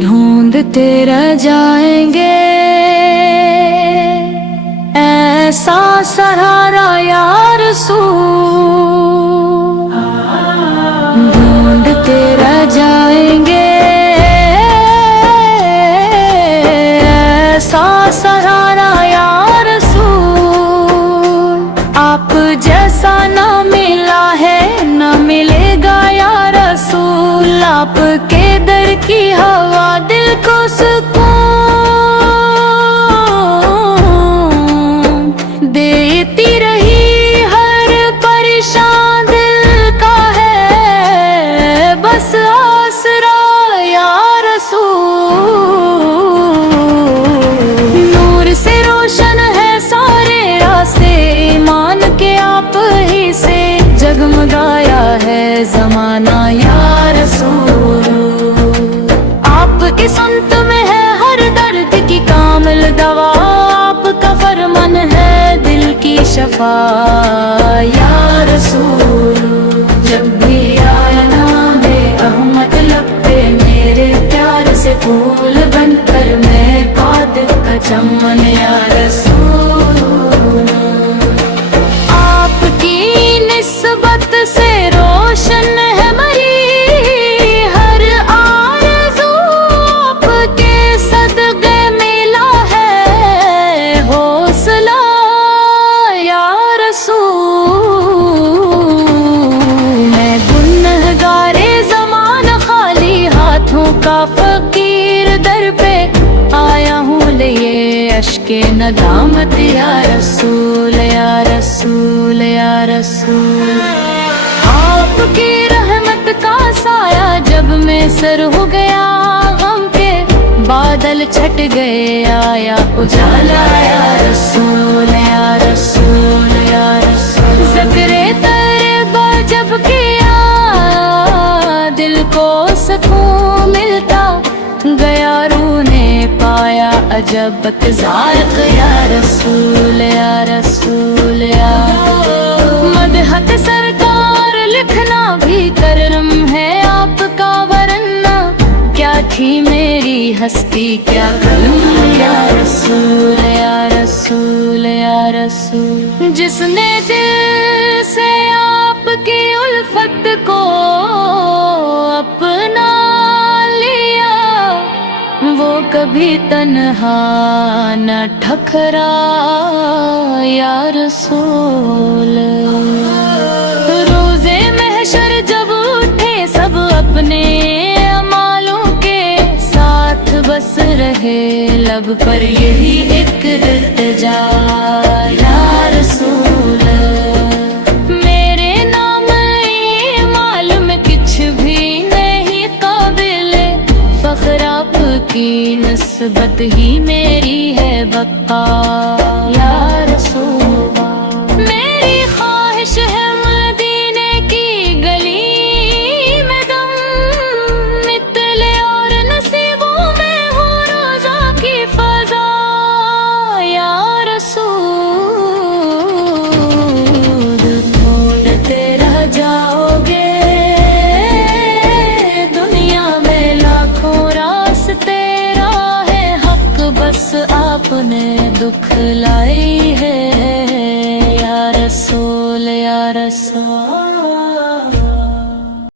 ढूंढते रह जाएंगे ऐसा सहारा या रसूल, ढूंढते रह जाएंगे ऐसा सहारा या रसूल। आप जैसा ना मिला है ना मिलेगा या रसूल। आपके दर की हवा दिल को सुकून देती रही, हर परेशान दिल का है बस आसरा या रसूल। नूर से रोशन है सारे रास्ते, ईमान के आप ही से जगमगाया है जमाना या रसूल। आपकी सुनत में है हर दर्द की कामिल दवा, आपका फरमान है दिल की शफा या रसूल। जब भी आया नामे अहमद लब पे, मेरे प्यार से फूल बनकर मैं पाद का चमन या रसूल। आपकी निस्बत से रोशन है मरी हर आरज़ू, आपके सदक़े मिला है हौसला या रसूल। मैं गुनहगारे ज़माना खाली हाथों का फ़कीर दर पे आया हूँ लिए अश्के नदामत या रसूल या रसूल या रसूल। आपकी रहमत का साया जब मैं सर हो गया, गम के बादल छट गए आया उजाला या रसूल या रसूल या रसूल। ज़िक्रे तैयबा जब किया दिल को सुकून मिलता गया, रूह ने पाया अजब ज़ायक़ या रसूल या रसूल या। मदहत सरकार लिखना भी करम है आपका, वरना क्या थी मेरी हस्ती क्या कलम या रसूल या रसूल या रसूल। जिसने दिल से आपकी उल्फत को अपना वो कभी तन्हा न ठकरा या रसूल। रोज़े महशर जब उठे सब अपने अमालों के साथ, बस रहे लब पर यही एक इल्तिजा या रसूल। मेरे नाम माल में कुछ भी नहीं काबिल फ़ख्र, आपकी निस्बत ही मेरी है बक्का या रसूल। मेरी ख्वाहिश है मदीने की गली में दम निकले और नसीबों में हो रोज़ा की फ़ज़ा या रसूल। ढूंढते रह जाओगे दुनिया में लाखों रास्ते, बस आपने दुख लाई है या रसूल या रसूल।